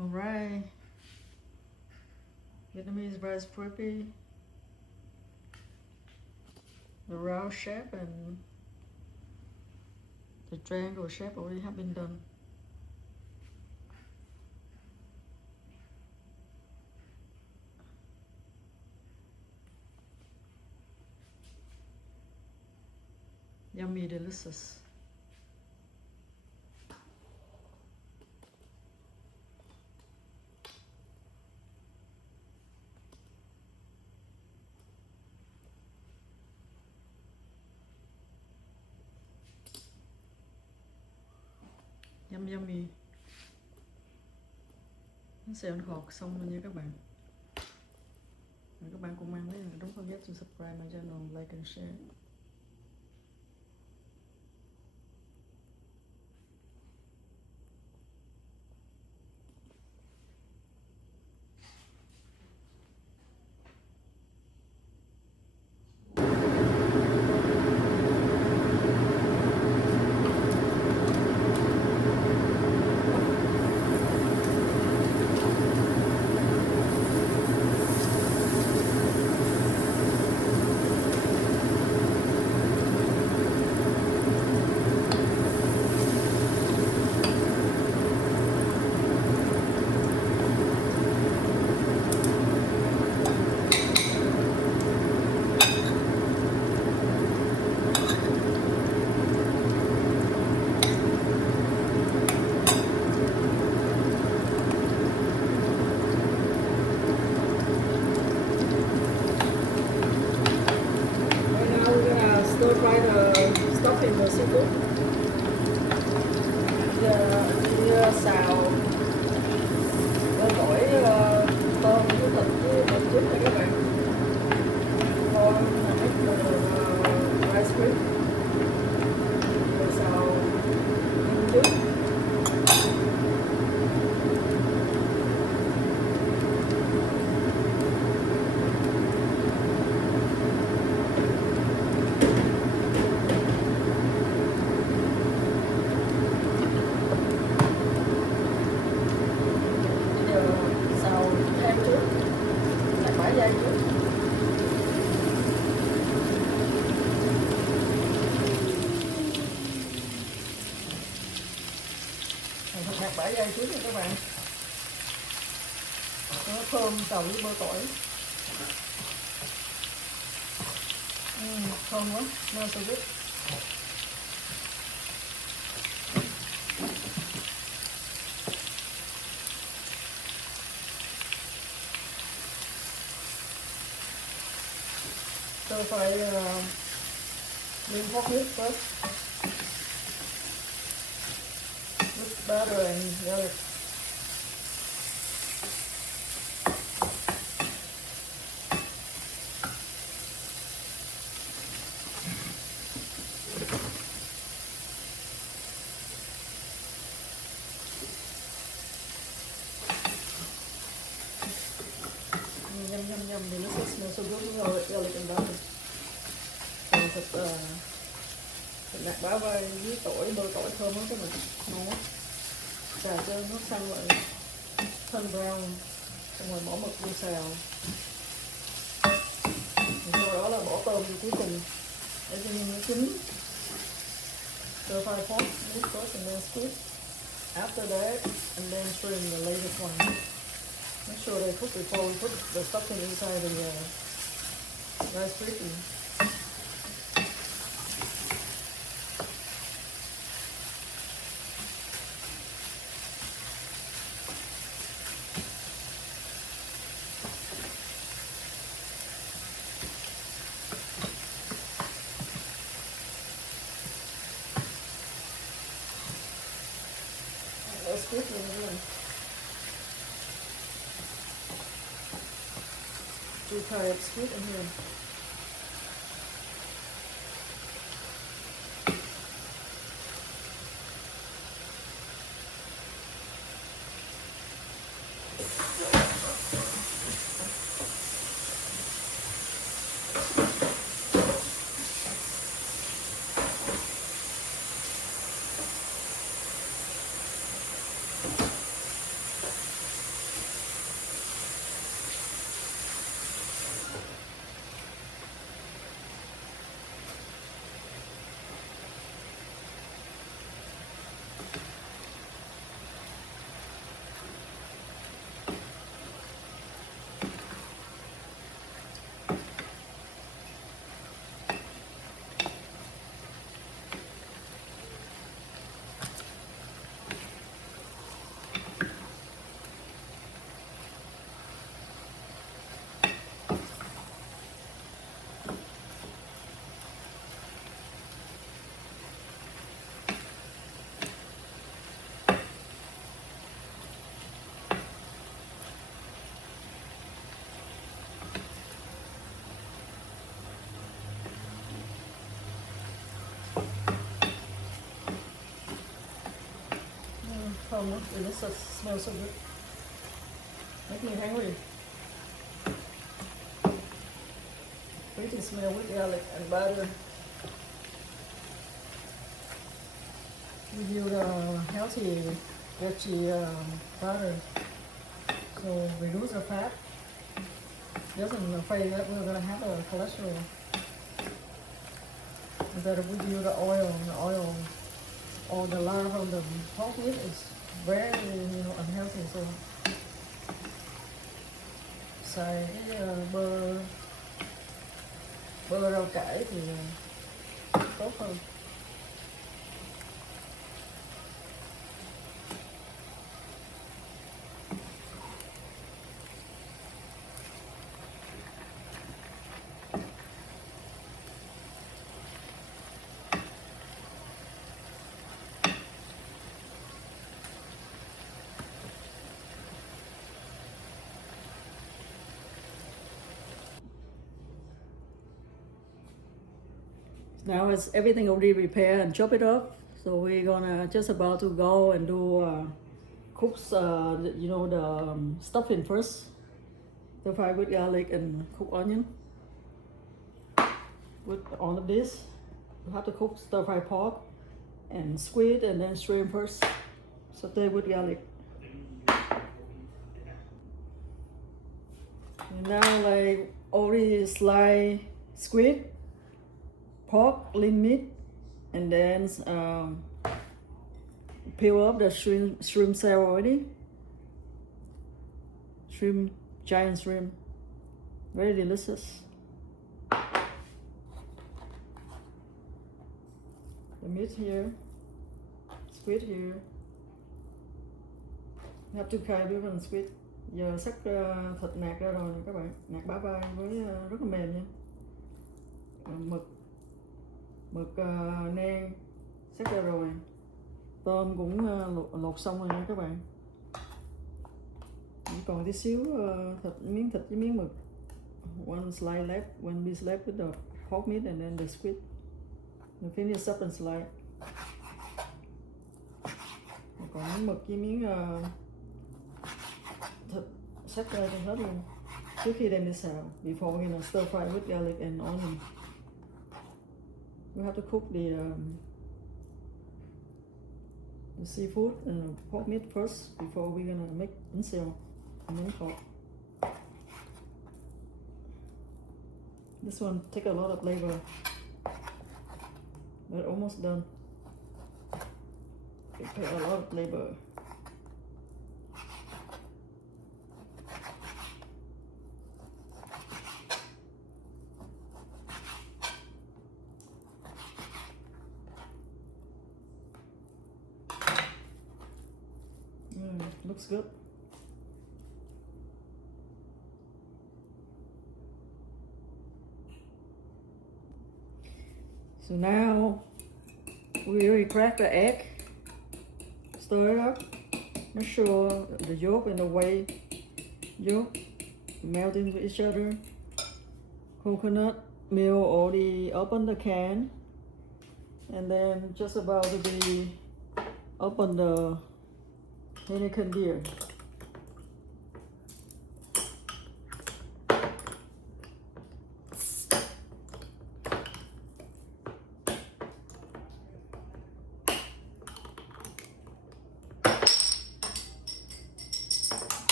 Alright. Vietnamese rice crepe, the round shape and the triangle shape already have been done. Yummy, delicious. Yummy. Bánh xeo ăn khọt xong rồi nha các bạn. Các bạn cùng ăn đấy. Don't forget to subscribe my channel, like and share. Fry the stuffing the seafood. Đi xào tỏi tôm với thịt trước đây các bạn. Thôi make the rice crepe. Rồi xào trước. Hạt bã dây trước nha các bạn, nó thơm xào với bơ tỏi. Thơm quá, nó so good. Stir fry green pork meat first. Butter and garlic. Yum, delicious, smells so good with garlic and butter. Còn thịt nạc bá vai với tỏi, bơ tỏi thơm lắm các bạn, ngon quá. Xào cho nó xanh lại thân brown, xong rồi bỏ mực vô xào. Sau đó là bỏ tôm cuối cùng để cho nó chín. Stir fry pork meat first and then squid. After that, and then trim the latest one. Make sure they cook before we put the stuffing inside the rice crepe. Squid luôn. Two tired squid in here. home look delicious. Smells so good. Make me hungry. Pretty smell with garlic and butter. We use healthy veggie butter, so reduce the fat. Doesn't afraid that we're gonna have a cholesterol. Instead of we use the oil or the lard from the pork meat is very unhealthy. So xài cái bơ rau cải thì tốt hơn. Now it's everything already prepared and chop it up. So we're gonna just about to go and do cooks, the stuffing first. Stir fry with garlic and cooked onion. With all of this, we have to cook stir fry pork and squid and then shrimp first. Saute with garlic. And now like already sliced squid, pork, lean meat, and then peel up the shrimp shell already. Shrimp, giant shrimp, very delicious. The meat here, squid here. You have to carry different squid. Giờ xắt thịt nạc ra rồi các bạn, nạc bả vai với rất là mềm nha. Mực nêm xắt ra rồi, tôm cũng lột xong rồi nha các bạn. Chỉ còn tí xíu miếng thịt với miếng mực. One slice left, one piece left with the pork meat and then the squid. You finish up and slice. Còn miếng mực với miếng thịt xắt ra cho hết luôn trước khi đem đi xào. Before we're gonna stir fry with garlic and onion. We have to cook the seafood and pork meat first before we're gonna make bánh xeo and then Khot. This one take a lot of labor, but almost done. It take a lot of labor. Looks good. So now we already cracked the egg. Stir it up. Make sure the yolk and the white yolk melt into each other. Coconut milk already open the can, and then just about to be open the Leynna Quach beer.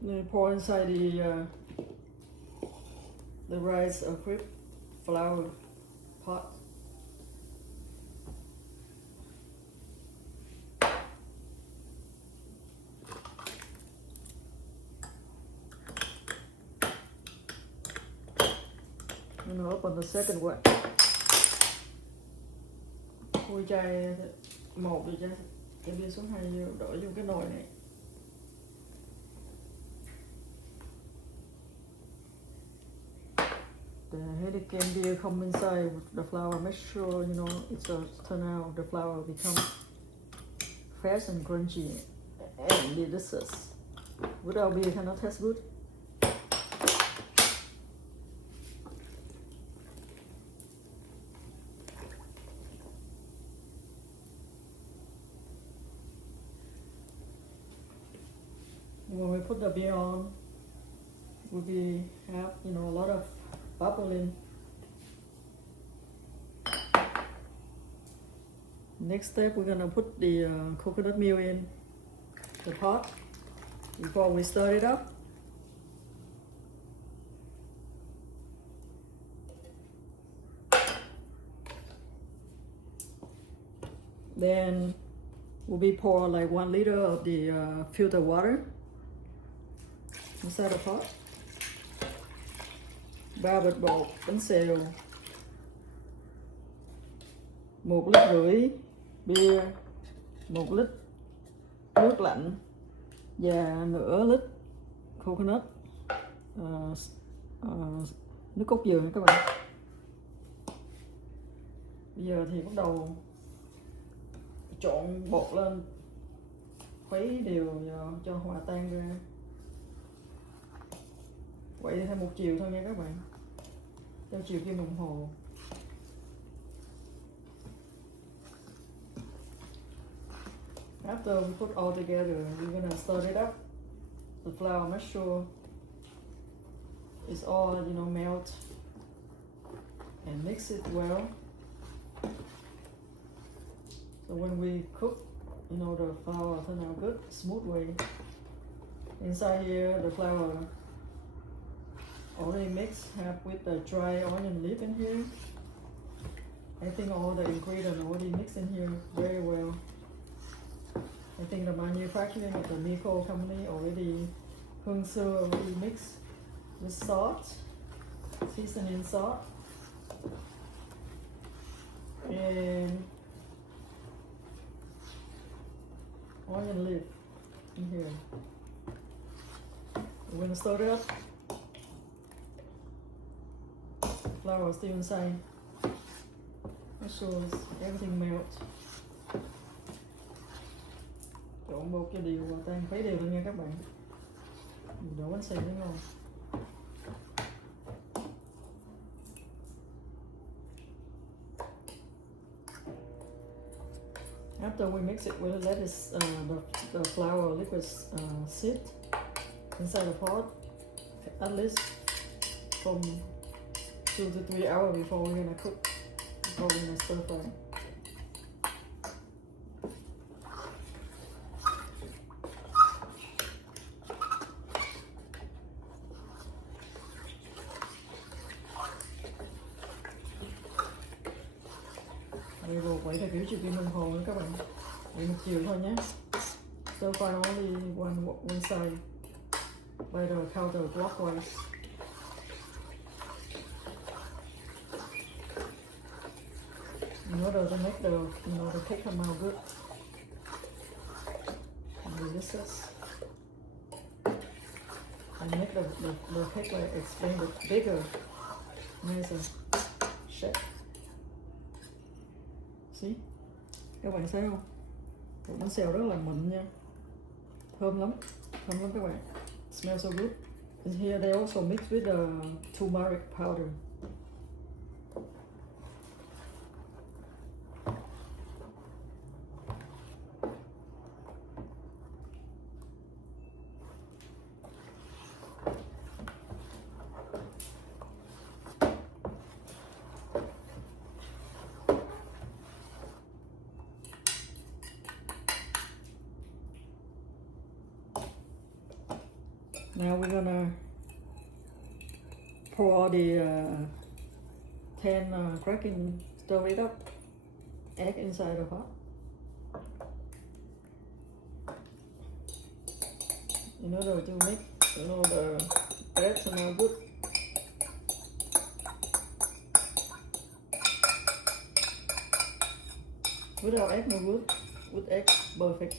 Then pour inside the rice or crepe flour pot. And open the second one. Khui chai một rồi chai bia số 2 đổ vô cái nồi này. The Heineken beer come inside with the flour. Make sure it's turn out the flour become fresh and crunchy and delicious. Without beer cannot taste good. When we put the beer on, we'll be have a lot of bubbling. Next step, we're gonna put the coconut milk in the pot before we stir it up. Then we'll be pour like 1 liter of the filtered water inside the pot. 3 bịch bột bánh xèo, 1,5 lít bia, 1 lít nước lạnh và nửa lít coconut, nước cốt dừa nha các bạn. Bây giờ thì bắt đầu trộn bột lên, khuấy đều cho hòa tan ra. Quậy theo một chiều thôi nha các bạn, theo chiều kim đồng hồ. After we put all together, we're gonna stir it up. The flour, make sure it's all melt and mix it well. So when we cook, the flour turn out good, smooth way. Inside here, the flour already mixed half with the dry onion leaf in here. I think all the ingredients already mixed in here very well. I think the manufacturing of the Miko company already mixed with salt, seasoning salt, and onion leaf in here. We're gonna stir it up. Flour still inside. Make sure everything melts. Trộn bột cho đều và tan, khuấy đều lên nha các bạn. Đổ bánh xèo mới ngon. After we mix it, we'll let the flour liquid sit inside the pot at least from 2 to 3 hours before we're gonna cook, before we're gonna stir fry. Đây rồi, quậy theo kiểu chiều kim đồng hồ nữa các bạn. Quậy một chiều thôi nhé. Stir fry only one side by the counter clockwise. In order to make the cake come out good and delicious, I make the cake like explain it bigger, nicer shape. See, các bạn thấy không? Bột bánh xèo rất là mịn nha, thơm lắm các bạn. Smells so good. And here they also mix with the turmeric powder. Now we're gonna pour the 10 cracking, stir it up, egg inside the pot. In order to make the bread smell good. Without egg no good. With egg, perfect.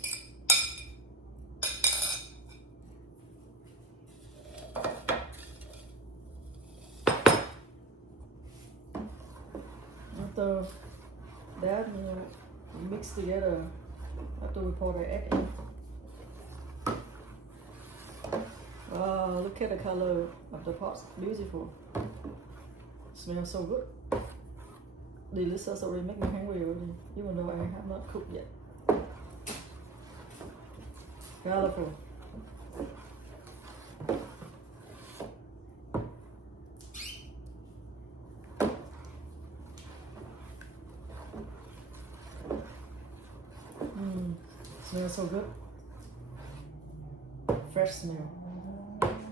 After that, mix together after we pour the egg in. Wow, look at the color of the pot, beautiful. Smells so good. Delicious, already make me hungry already, even though I have not cooked yet. Colorful. Smells so good. Fresh smell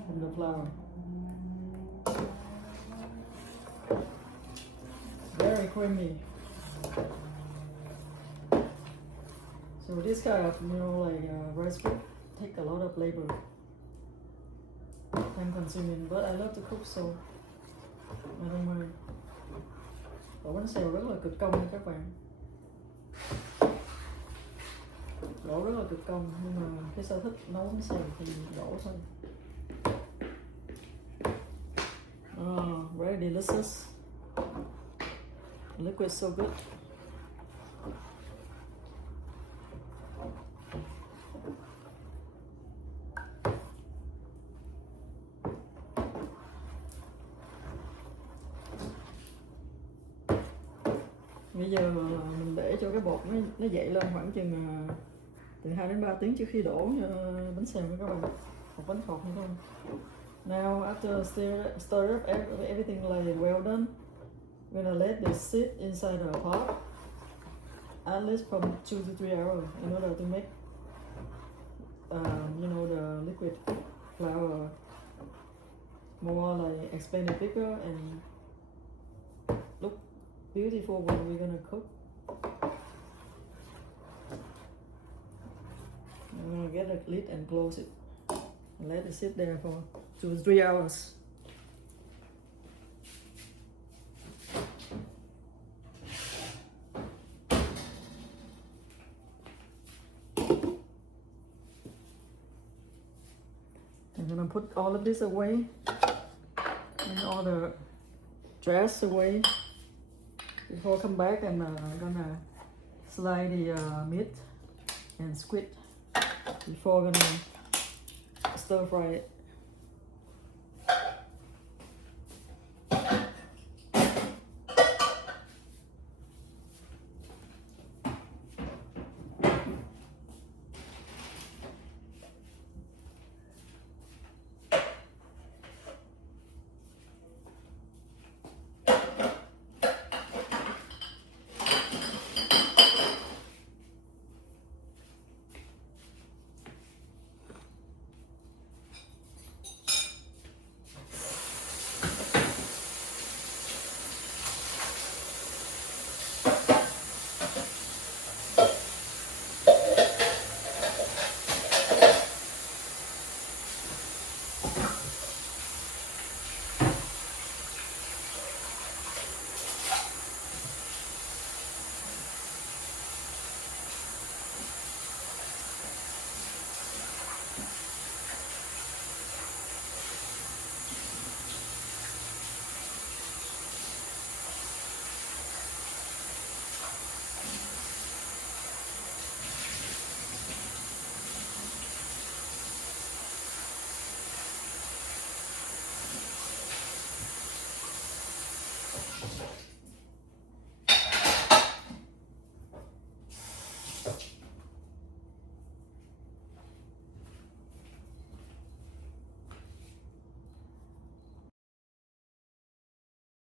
from the flour. Very creamy. So this kind of, recipe take a lot of labor, time consuming, but I love to cook, so I don't mind. Đổ bánh xèo rất là cực công nha các bạn. Đổ rất là cực công, nhưng mà cái sở thích nấu bánh xèo thì đổ thôi. Very delicious. The liquid so good. Bây giờ mình để cho cái bột nó dậy lên khoảng chừng từ 2 đến 3 tiếng trước khi đổ bánh xèo nha các bạn. Một bánh khọt như không. Now after stir up everything like well done, we're gonna let this sit inside the pot at least from 2 to 3 hours in order to make the liquid flour more like expanded bigger and look beautiful when we're gonna cook. I'm gonna get a lid and close it and let it sit there for 2 to 3 hours. I'm gonna put all of this away and all the dress away. Before I come back, I'm gonna slide the meat and squid before gonna stir fry it.